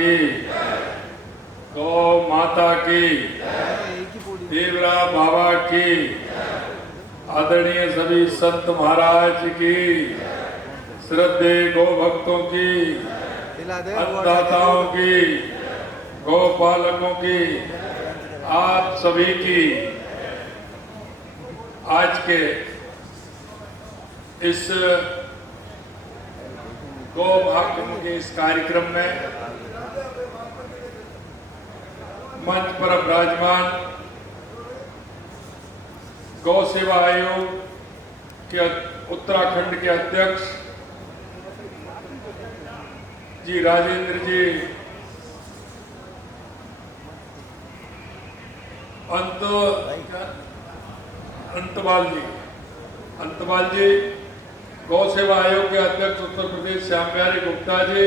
की, गौ माता की, देवरा बाबा की, आदरणीय सभी संत महाराज की, श्रद्धे गौ भक्तों की, अन्नदाताओं की, गौ पालकों की, आप सभी की आज के इस गौ महाकुंभ के इस कार्यक्रम में मंच पर विराजमान गौ सेवा आयोग के उत्तराखंड के अध्यक्ष जी राजेंद्र जी, अंतपाल जी, गौ सेवा आयोग के अध्यक्ष उत्तर प्रदेश श्याम प्यारे गुप्ता जी,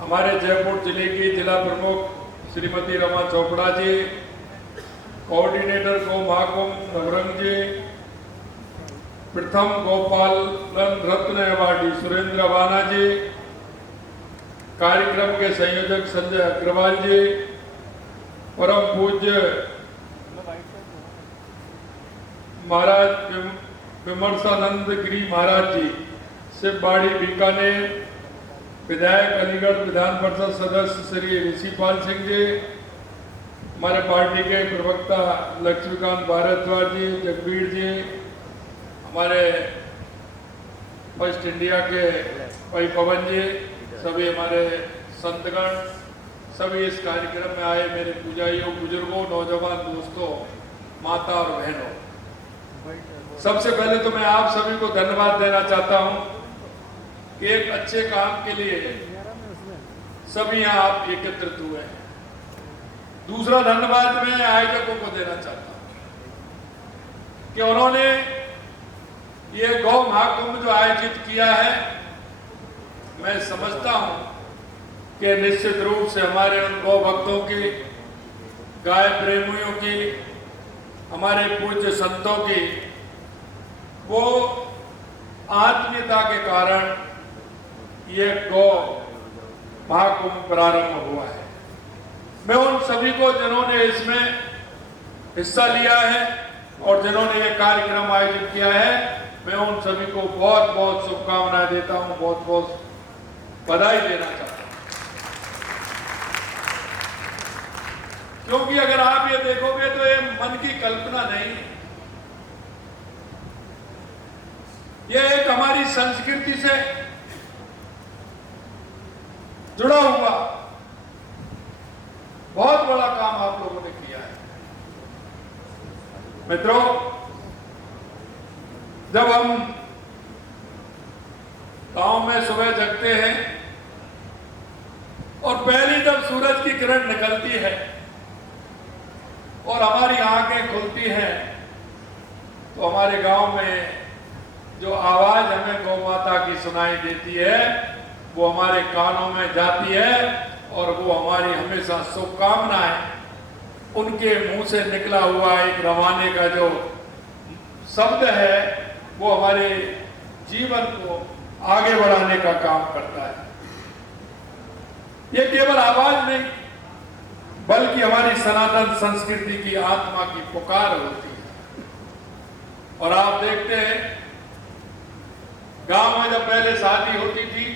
हमारे जयपुर जिले की जिला प्रमुख श्रीमती रमा चोपड़ा जी, कोऑर्डिनेटर गौ महाकुंभ नवरंग जी, प्रथम गौपालन रत्न अवार्डी सुरेंद्र अवाना जी, कार्यक्रम के संयोजक संजय अग्रवाल जी, परम पूज्य महाराज विमर्शानंद गिरी महाराज जी, शिवबाड़ी बीकानेर, विधायक अलीगढ़ विधान परिषद सदस्य श्री ऋषिपाल सिंह जी, हमारे पार्टी के प्रवक्ता लक्ष्मीकांत भारद्वाज जी, जगबीर जी, हमारे फर्स्ट इंडिया के भाई पवन जी, सभी हमारे संतगण, सभी इस कार्यक्रम में आए मेरे पूजाइयों, बुजुर्गों, नौजवान दोस्तों, माता और बहनों, सबसे पहले तो मैं आप सभी को धन्यवाद देना चाहता हूं कि एक अच्छे काम के लिए सभी यहाँ आप एकत्रित हुए हैं। दूसरा धन्यवाद मैं आयोजकों को देना चाहता हूं कि उन्होंने ये गौ महाकुंभ जो आयोजित किया है, मैं समझता हूं कि निश्चित रूप से हमारे उन गौ भक्तों की, गाय प्रेमियों की, हमारे पूज्य संतों की वो आत्मीयता के कारण ये गौ महाकुंभ प्रारंभ हुआ है। मैं उन सभी को जिन्होंने इसमें हिस्सा लिया है और जिन्होंने ये कार्यक्रम आयोजित किया है, मैं उन सभी को बहुत बहुत शुभकामनाएं देता हूं, बहुत बहुत बधाई देना चाहता हूं। क्योंकि अगर आप ये देखोगे तो ये मन की कल्पना नहीं है, ये एक हमारी संस्कृति से जुड़ा हुआ बहुत बड़ा काम आप लोगों ने किया है। मित्रों, जब हम गांव में सुबह जगते हैं और पहली जब सूरज की किरण निकलती है और हमारी आंखें खुलती हैं, तो हमारे गांव में जो आवाज हमें गौ माता की सुनाई देती है वो हमारे कानों में जाती है और वो हमारी हमेशा शुभकामनाएं उनके मुंह से निकला हुआ एक रवाने का जो शब्द है वो हमारे जीवन को आगे बढ़ाने का काम करता है। ये केवल आवाज नहीं बल्कि हमारी सनातन संस्कृति की आत्मा की पुकार होती है। और आप देखते हैं गांव में जब पहले शादी होती थी,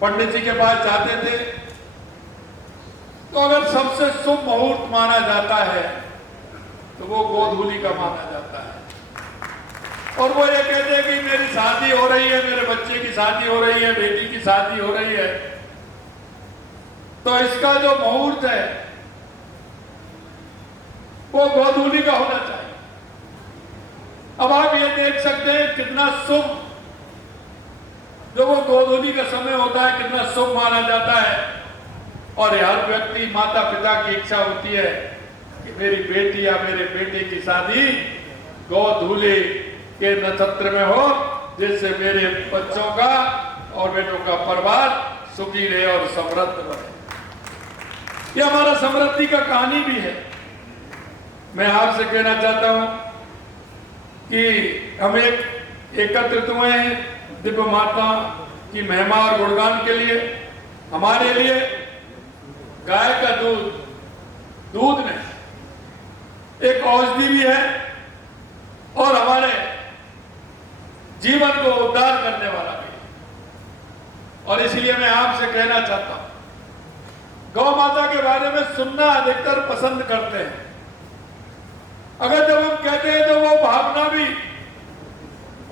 पंडित जी के पास जाते थे तो अगर सबसे शुभ मुहूर्त माना जाता है तो वो गोधूली का माना जाता है। और वो ये कहते हैं कि मेरी शादी हो रही है, मेरे बच्चे की शादी हो रही है, बेटी की शादी हो रही है, तो इसका जो मुहूर्त है वो गोधूली का होना चाहिए। अब आप ये देख सकते हैं कितना शुभ जो वो गोधूली का समय होता है, कितना शुभ माना जाता है। और हर व्यक्ति माता पिता की इच्छा होती है कि मेरी बेटी या मेरे बेटे की शादी गोधूली के नक्षत्र में हो, जिससे मेरे बच्चों का और बेटों का परिवार सुखी रहे और समृद्ध रहे। ये हमारा समृद्धि का कहानी भी है। मैं आपसे कहना चाहता हूं कि हम एकत्रित हुए हैं दिव्य माता की महिमा और गुणगान के लिए। हमारे लिए गाय का दूध नहीं, एक औषधि भी है और हमारे जीवन को उद्धार करने वाला भी है। और इसलिए मैं आपसे कहना चाहता हूं, गौ माता के बारे में सुनना अधिकतर पसंद करते हैं। अगर जब हम कहते हैं तो वो भावना भी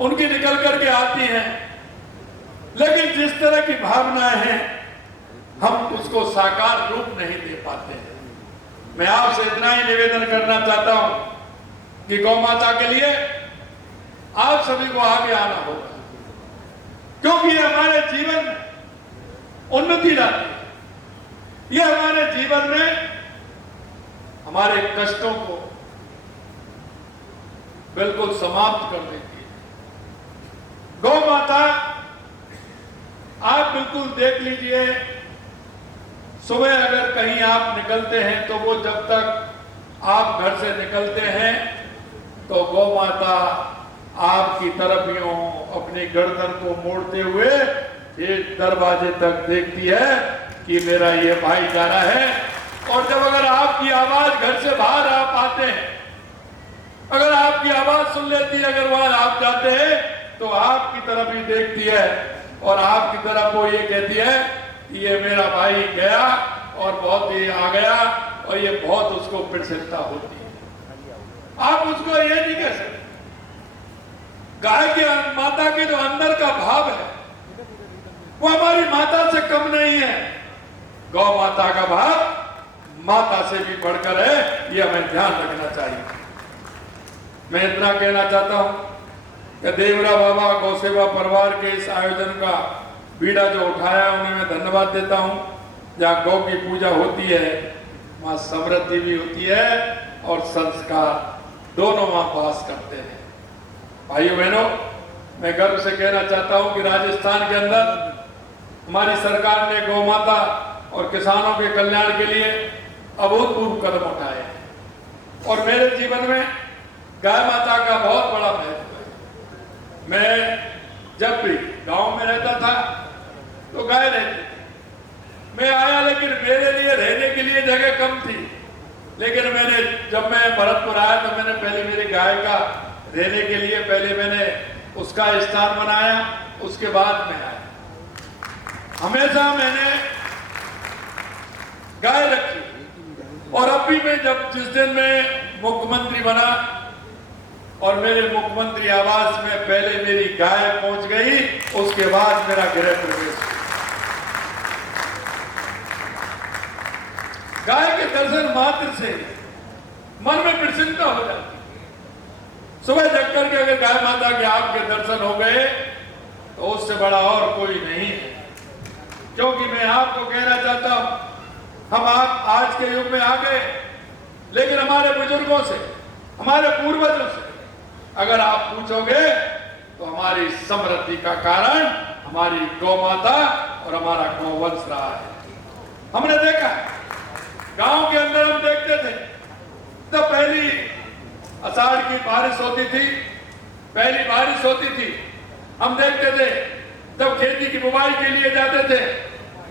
उनकी निकल करके आती है, लेकिन जिस तरह की भावनाएं हैं हम उसको साकार रूप नहीं दे पाते हैं। मैं आपसे इतना ही निवेदन करना चाहता हूं कि गौ माता के लिए आप सभी को आगे आना होगा, क्योंकि ये हमारे जीवन में उन्नति लाती है। ये हमारे जीवन में हमारे कष्टों को बिल्कुल समाप्त कर देती है। गौ माता आप बिल्कुल देख लीजिए, सुबह अगर कहीं आप निकलते हैं तो वो जब तक आप घर से निकलते हैं तो गौ माता आपकी तरफ यूं अपनी गर्दन को मोड़ते हुए एक दरवाजे तक देखती है कि मेरा ये भाई जा रहा है। और जब अगर आपकी आवाज घर से बाहर आप आते हैं, अगर आपकी आवाज सुन लेती है, अगर वहां आप जाते हैं तो आपकी तरफ ही देखती है और आपकी तरफ वो ये कहती है कि ये मेरा भाई गया और बहुत ही आ गया, और ये बहुत उसको प्रसन्नता होती है। आप उसको ये नहीं कह सकते। गाय के माता के जो अंदर का भाव है वो हमारी माता से कम नहीं है। गौ माता का भाव माता से भी बढ़कर है, ये हमें ध्यान रखना चाहिए। मैं इतना कहना चाहता हूं कि देवरा बाबा गौ सेवा परिवार के इस आयोजन का बीड़ा जो उठाया उन्हें मैं धन्यवाद देता हूं। जहां गौ की पूजा होती है वहां समृद्धि भी होती है और संस्कार दोनों वहां वास करते हैं। भाइयों बहनों, मैं गर्व से कहना चाहता हूं कि राजस्थान के अंदर हमारी सरकार ने गौ माता और किसानों के कल्याण के लिए अभूतपूर्व कदम उठाए हैं और मेरे जीवन में गाय माता का बहुत बड़ा महत्व है। मैं जब भी गांव में रहता था तो गाय रहती थी, मैं आया लेकिन मेरे लिए रहने के लिए जगह कम थी, लेकिन जब मैं भरतपुर आया तो मैंने पहले मेरी गाय का रहने के लिए पहले मैंने उसका स्थान बनाया, उसके बाद में आया। हमेशा मैंने गाय रखी और अब भी मैं जिस दिन मैं मुख्यमंत्री बना और मेरे मुख्यमंत्री आवास में पहले मेरी गाय पहुंच गई, उसके बाद मेरा गृह प्रवेश। गाय के दर्शन मात्र से मन में प्रसन्नता हो जाती है। सुबह जग करके अगर गाय माता के आपके दर्शन हो गए तो उससे बड़ा और कोई नहीं है। क्योंकि मैं आपको कहना चाहता हूं, हम आप आज के युग में आ गए, लेकिन हमारे बुजुर्गों से, हमारे पूर्वजों से अगर आप पूछोगे तो हमारी समृद्धि का कारण हमारी गौ माता और हमारा गौवंश रहा है। हमने देखा गांव के अंदर, हम देखते थे तो पहली आषाढ़ की बारिश होती थी, पहली बारिश होती थी, हम देखते थे जब खेती की बुवाई के लिए जाते थे,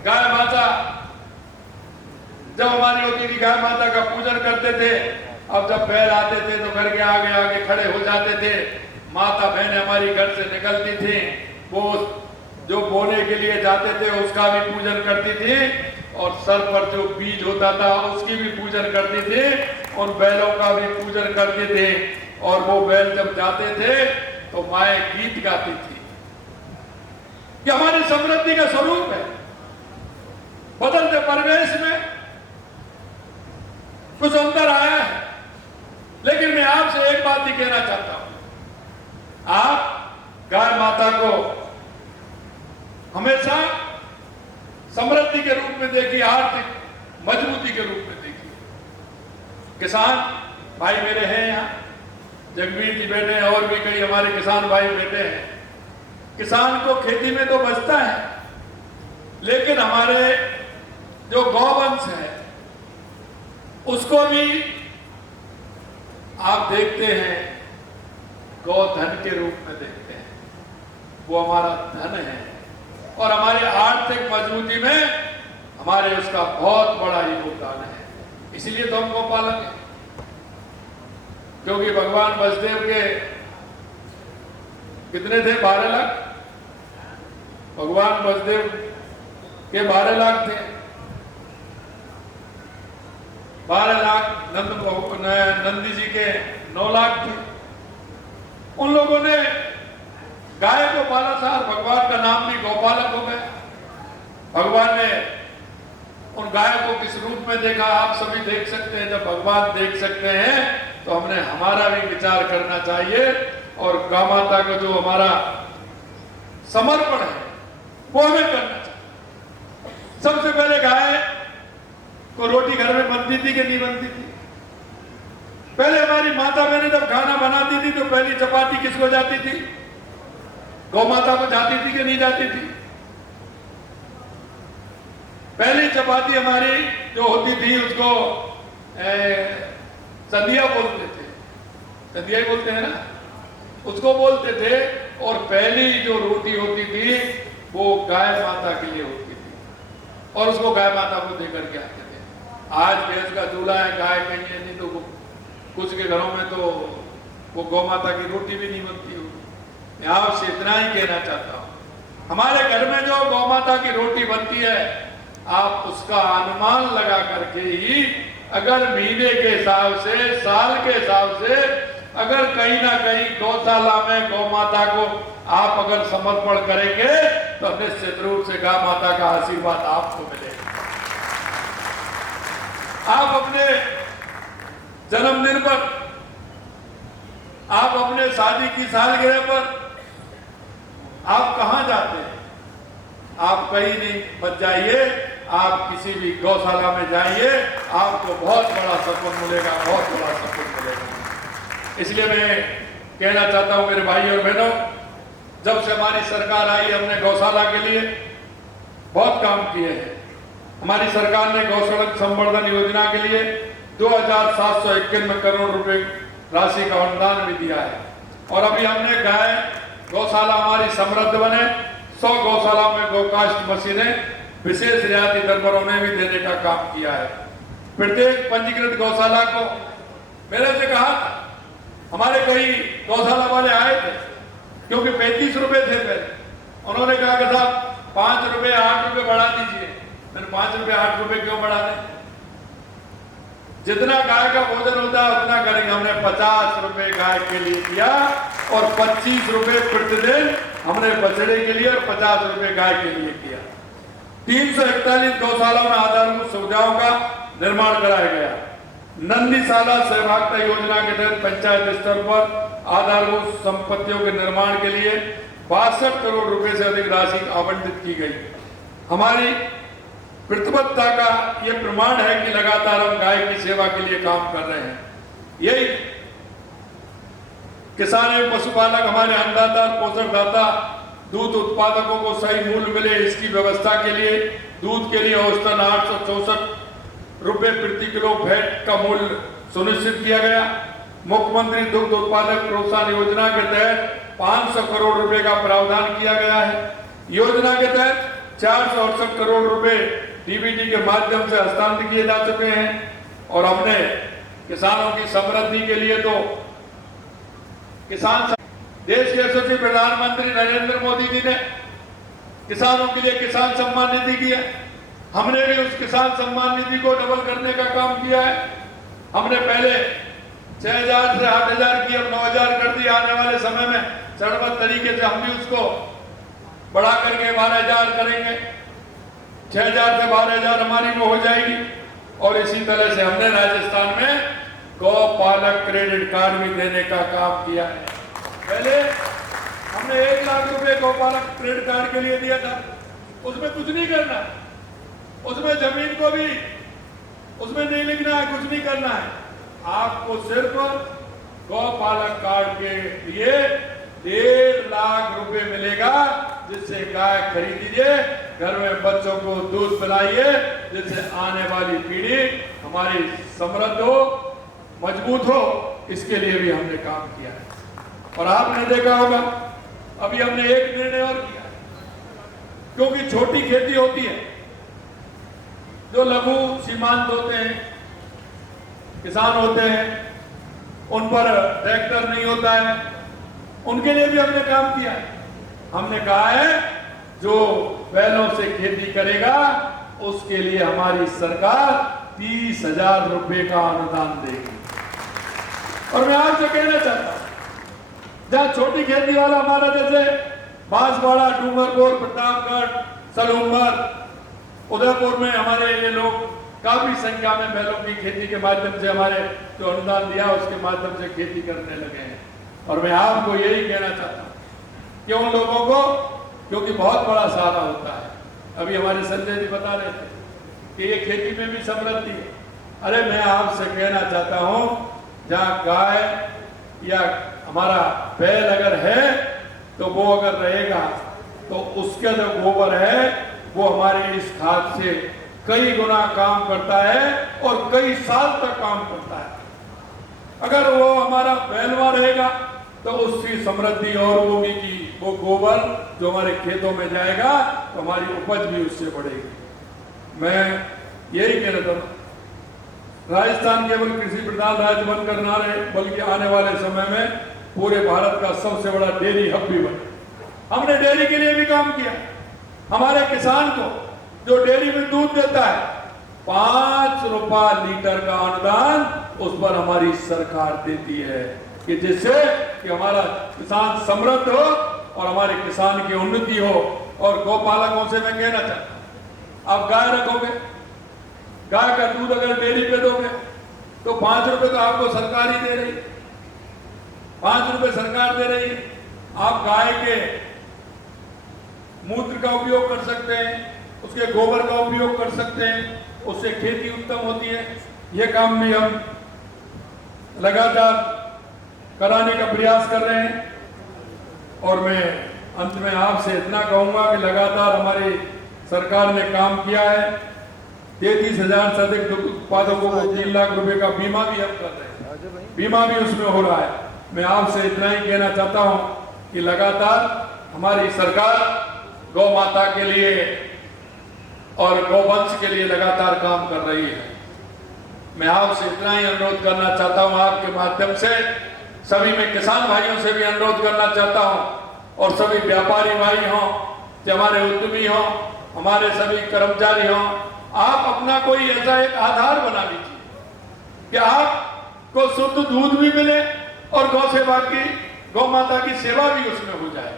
गाय माता जब हमारी होती थी गाय माता का पूजन करते थे। अब जब बैल आते थे तो घर के आगे आगे खड़े हो जाते थे, माता बहनें हमारी घर से निकलती थी, वो जो बोने के लिए जाते थे उसका भी पूजन करती थी और सर पर जो बीज होता था उसकी भी पूजन करती थी और बैलों का भी पूजन करते थे। और वो बैल जब जाते थे तो माएं गीत गाती थी। ये हमारी समृद्धि का स्वरूप है। बदलते परिवेश में कुछ अंतर आया है, लेकिन मैं आपसे एक बात ही कहना चाहता हूं, आप गाय माता को हमेशा समृद्धि के रूप में देखिए, आर्थिक मजबूती के रूप में देखिए। किसान भाई मेरे हैं यहाँ, जगवीर जी बैठे हैं और भी कई हमारे किसान भाई बैठे हैं। किसान को खेती में तो बचता है, लेकिन हमारे जो गौवंश है उसको भी आप देखते हैं गौधन के रूप में देखते हैं। वो हमारा धन है और हमारी आर्थिक मजबूती में हमारे उसका बहुत बड़ा योगदान है। इसीलिए तो हम गौपालक हैं, क्योंकि भगवान वसुदेव के कितने थे? 12 लाख। भगवान वसुदेव के 12 लाख थे। 12 लाख नंदी जी के 9 लाख थे। उन लोगों ने गाय को पाला था और भगवान का नाम भी गोपालक हो गया। भगवान ने उन गाय को किस रूप में देखा, आप सभी देख सकते हैं। जब भगवान देख सकते हैं तो हमने हमारा भी विचार करना चाहिए और गौ माता को जो हमारा समर्पण है वो हमें करना चाहिए। सबसे पहले गाय को रोटी घर में बनती थी कि नहीं बनती थी? पहले हमारी माता बहनें जब खाना बनाती थी तो पहली चपाती किसको जाती थी? गौ माता को जाती थी कि नहीं जाती थी? पहली चपाती हमारी जो होती थी उसको संधिया बोलते थे, संधिया ही बोलते हैं ना, उसको बोलते थे। और पहली जो रोटी होती थी वो गाय माता के लिए होती थी और उसको गाय माता को देकर के आते थे। आज भैंस का चूल्हा है, गाय कहीं है, नहीं तो कुछ के घरों में तो वो गौ माता की रोटी भी नहीं बनती हो। मैं आपसे इतना ही कहना चाहता हूँ, हमारे घर में जो गौ माता की रोटी बनती है, आप उसका अनुमान लगा करके ही, अगर महीने के हिसाब से, साल के हिसाब से, अगर कहीं ना कहीं गौशाला में गौ माता को आप अगर समर्पण करेंगे तो निश्चित रूप से गौ माता का आशीर्वाद आपको मिलेगा। आप अपने जन्मदिन पर, आप अपने शादी की सालगिरह पर आप कहां जाते हैं? आप कहीं नहीं मत जाइए, आप किसी भी गौशाला में जाइए, आपको बहुत बड़ा सुकून मिलेगा, बहुत बड़ा सुकून मिलेगा। इसलिए मैं कहना चाहता हूं मेरे भाई और बहनों, जब से हमारी सरकार आई हमने गौशाला के लिए बहुत काम किए हैं। हमारी सरकार ने गौशाला संवर्धन योजना के लिए 2791 करोड़ रुपए राशि का अनुदान भी दिया है। और अभी हमने गाय गौशाला हमारी समृद्ध बने, 100 गौशाला में गोकास्ट मशीनें विशेष रियायती दर पर उन्हें भी देने का काम किया है। प्रत्येक पंजीकृत गौशाला को मेरे से कहा, हमारे कई गौशाला वाले आए थे, क्योंकि 35 रुपए थे पहले, उन्होंने कहा कि साहब 5 रुपए 8 रुपए बढ़ा दीजिए। मैंने 5 रुपए 8 रुपए क्यों बढ़ा दें? जितना गाय का भोजन होता है उतना करेंगे। हमने 50 रुपए गाय के लिए दिया और 25 रुपए प्रतिदिन हमने बछड़े के लिए और 50 रुपए गाय के लिए किया। 341 गौशाला में आधारभूत सुविधाओं का निर्माण कराया गया। नंदीशाला सहभागिता योजना के तहत पंचायत स्तर पर आधारभूत संपत्तियों के निर्माण के लिए 62 करोड़ रुपए से अधिक राशि आवंटित की गई। हमारी प्रतिबद्धता का यह प्रमाण है कि लगातार हम गाय की सेवा के लिए काम कर रहे हैं। यही किसान एवं पशुपालक, हमारे अन्नदाता, पोषणदाता, दूध उत्पादकों को सही मूल्य मिले, इसकी व्यवस्था के लिए दूध के लिए औसतन 864 रुपए प्रति किलो फैट का मूल्य सुनिश्चित किया गया। मुख्यमंत्री दुग्ध उत्पादक प्रोत्साहन योजना के तहत 500 करोड़ रुपए का प्रावधान किया गया है। योजना के तहत 468 करोड़ रुपए डीबीटी के माध्यम से हस्तांतरित किए जा चुके हैं। और हमने किसानों की समृद्धि के लिए तो किसान, देश के यशस्वी प्रधानमंत्री नरेंद्र मोदी जी ने किसानों के लिए किसान सम्मान निधि की है। हमने भी उस किसान सम्मान निधि को डबल करने का काम किया है। हमने पहले 6000 से 8000 की, अब 9000 कर दी। आने वाले समय में चरणबद्ध तरीके से हम भी उसको बढ़ा करके 12000 करेंगे। 6000 से 12000 हमारी वो हो जाएगी। और इसी तरह से हमने राजस्थान में गौपालक क्रेडिट कार्ड भी देने का काम किया है। पहले हमने 1 लाख रुपए गौपालक क्रेडिट कार्ड के लिए दिया था। उसमें कुछ नहीं करना, उसमें जमीन को भी उसमें नहीं लिखना है, कुछ नहीं करना है। आपको सिर्फ गौपालक कार्ड के लिए 1.5 लाख रुपए मिलेगा, जिससे गाय खरीदिए, घर में बच्चों को दूध पिलाइए, जिससे आने वाली पीढ़ी हमारी समृद्ध हो, मजबूत हो। इसके लिए भी हमने काम किया है। और आपने देखा होगा अभी हमने एक निर्णय और किया, क्योंकि छोटी खेती होती है, जो लघु सीमांत होते हैं, किसान होते हैं, उन पर ट्रैक्टर नहीं होता है, उनके लिए भी हमने काम किया है। हमने कहा है जो बैलों से खेती करेगा उसके लिए हमारी सरकार 30,000 रुपए का अनुदान देगी। और मैं आपसे कहना चाहता हूं, जहां छोटी खेती वाला हमारा जैसे बांसवाड़ा, डूंगरपुर, प्रतापगढ़, सलूमर, उदयपुर में हमारे ये लोग काफी संख्या में बैलों की खेती के माध्यम से हमारे जो अनुदान दिया उसके माध्यम से खेती करने लगे हैं। और मैं आपको यही कहना चाहता हूं कि उन लोगों को, क्योंकि बहुत बड़ा सहारा होता है, अभी हमारे संजय जी बता रहे थे कि ये खेती में भी समृद्धि है। अरे मैं आपसे कहना चाहता हूं, जहां गाय या हमारा बैल अगर है तो वो अगर रहेगा तो उसका जो गोबर है वो हमारे इस खाद से कई गुना काम करता है और कई साल तक काम करता है। अगर वो हमारा बैलवा रहेगा तो उसकी समृद्धि और होगी कि वो गोबर जो हमारे खेतों में जाएगा तो हमारी उपज भी उससे बढ़ेगी। मैं यही कहना चाहता हूं, राजस्थान केवल कृषि प्रधान राज्य बनकर ना रहे, बल्कि आने वाले समय में पूरे भारत का सबसे बड़ा डेयरी हब भी बने। हमने डेयरी के लिए भी काम किया। हमारे किसान को जो डेयरी में दूध देता है 5 रुपया लीटर का अनुदान उस पर हमारी सरकार देती है, कि जिससे कि हमारा किसान समृद्ध हो और हमारे किसान की उन्नति हो। और गौपालकों से मैं कहना चाहता हूं, आप गाय रखोगे, गाय का दूध अगर डेयरी पे दोगे तो 5 रुपए तो आपको सरकार ही दे रही, 5 रुपए सरकार दे रही है। आप गाय के मूत्र का उपयोग कर सकते हैं, उसके गोबर का उपयोग कर सकते हैं, उससे खेती उत्तम होती है। ये काम भी हम लगातार कराने का प्रयास कर रहे हैं। और मैं अंत में आपसे इतना कहूंगा कि लगातार हमारी सरकार ने काम किया है। 33,000 से अधिक दुग्ध उत्पादकों को 3 लाख रुपए का बीमा भी हम कर रहे हैं, बीमा भी उसमें हो रहा है। मैं आपसे इतना ही कहना चाहता हूं कि लगातार हमारी सरकार गौ माता के लिए और गौवंश के लिए लगातार काम कर रही है। मैं आपसे इतना ही अनुरोध करना चाहता हूं, आपके माध्यम से सभी मैं किसान भाइयों से भी अनुरोध करना चाहता हूं और सभी व्यापारी भाई हों, जो हमारे उद्यमी हों, हमारे सभी कर्मचारी हों, आप अपना कोई ऐसा एक आधार बना लीजिए कि आपको शुद्ध दूध भी मिले और गौ सेवा की, गौ माता की सेवा भी उसमें हो जाए।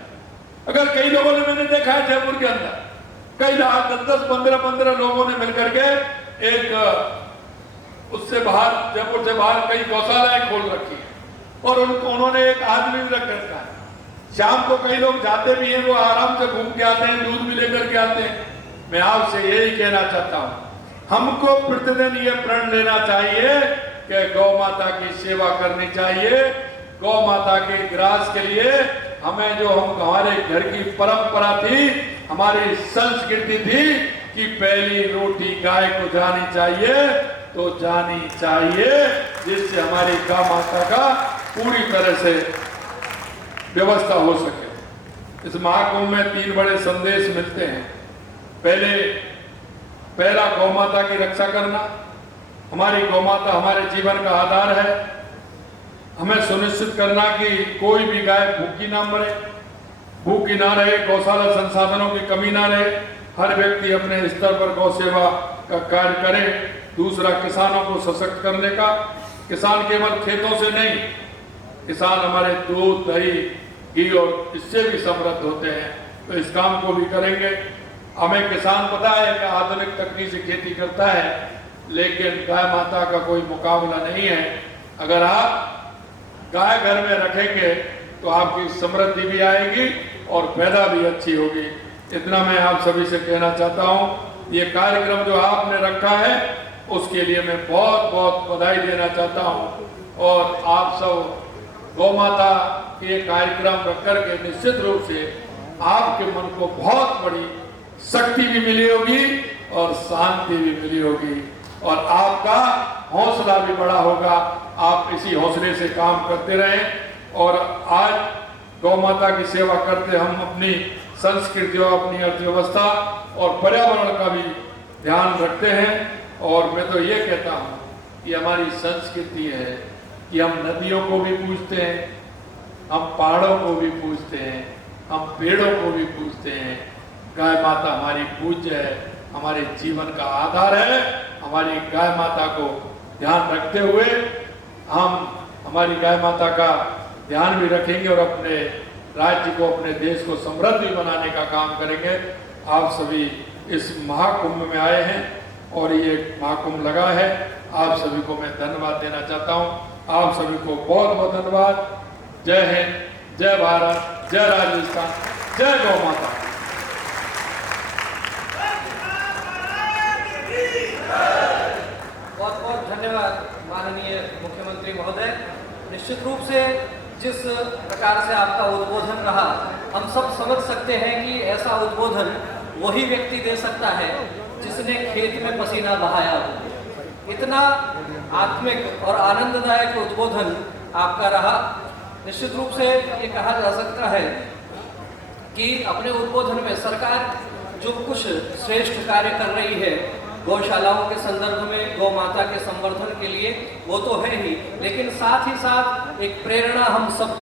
अगर कई लोगों ने, मैंने देखा है जयपुर के अंदर कई 10-10, 15-15 लोगों ने मिलकर के एक उससे बाहर, जयपुर से बाहर कई गौशालाएं खोल रखी है और उन्होंने एक आदमी भी रख रखा है। शाम को कई लोग जाते भी हैं, वो आराम से घूम के आते हैं, दूध भी लेकर के आते हैं। मैं आपसे यही कहना चाहता हूं, हमको प्रतिदिन ये प्रण लेना चाहिए कि गौ माता की सेवा करनी चाहिए। गौ माता के ग्रास के लिए हमें जो हमारे घर की परंपरा थी, हमारी संस्कृति थी कि पहली रोटी गाय को जानी चाहिए, तो जानी चाहिए, जिससे हमारी गौ माता का पूरी तरह से व्यवस्था हो सके। इस महाकुंभ में 3 बड़े संदेश मिलते हैं। पहला गौ माता की रक्षा करना। हमारी गौ माता हमारे जीवन का आधार है। हमें सुनिश्चित करना कि कोई भी गाय भूखी ना मरे, भूखी ना रहे, गौशाला संसाधनों की कमी ना रहे। हर व्यक्ति अपने स्तर पर गौ सेवा का कार्य करे। दूसरा, किसानों को सशक्त करने का। किसान केवल खेतों से नहीं, किसान हमारे दूध, दही, घी और इससे भी समृद्ध होते हैं, तो इस काम को भी करेंगे। हमें किसान पता है कि आधुनिक तकनीक से खेती करता है, लेकिन गाय माता का कोई मुकाबला नहीं है। अगर आप गाय घर में रखेंगे तो आपकी समृद्धि भी आएगी और पैदा भी अच्छी होगी। इतना मैं आप सभी से कहना चाहता हूं। ये कार्यक्रम जो आपने रखा है उसके लिए मैं बहुत बहुत बधाई देना चाहता हूं और आप सब गौ माता के कार्यक्रम रख करके निश्चित रूप से आपके मन को बहुत बड़ी शक्ति भी मिली होगी और शांति भी मिली होगी और आपका हौसला भी बड़ा होगा। आप इसी हौसले से काम करते रहें और आज गौ माता की सेवा करते हम अपनी संस्कृति और अपनी अर्थव्यवस्था और पर्यावरण का भी ध्यान रखते हैं। और मैं तो ये कहता हूँ कि हमारी संस्कृति है कि हम नदियों को भी पूजते हैं, हम पहाड़ों को भी पूजते हैं, हम पेड़ों को भी पूजते हैं। गाय माता हमारी पूज्य है, हमारे जीवन का आधार है। हमारी गाय माता को ध्यान रखते हुए हम हमारी गाय माता का ध्यान भी रखेंगे और अपने राज्य को, अपने देश को समृद्धि बनाने का काम करेंगे। आप सभी इस महाकुंभ में आए हैं और ये महाकुंभ लगा है। आप सभी को मैं धन्यवाद देना चाहता हूँ। आप सभी को बहुत बहुत धन्यवाद। जय हिंद, जय भारत, जय राजस्थान, जय गौ माता। बहुत बहुत धन्यवाद माननीय मुख्यमंत्री महोदय। निश्चित रूप से जिस प्रकार से आपका उद्बोधन रहा, हम सब समझ सकते हैं कि ऐसा उद्बोधन वही व्यक्ति दे सकता है जिसने खेत में पसीना बहाया हो। इतना आत्मिक और आनंददायक उद्बोधन आपका रहा। निश्चित रूप से ये कहा जा सकता है कि अपने उद्बोधन में सरकार जो कुछ श्रेष्ठ कार्य कर रही है गौशालाओं के संदर्भ में, गौ माता के संवर्धन के लिए, वो तो है ही, लेकिन साथ ही साथ एक प्रेरणा हम सब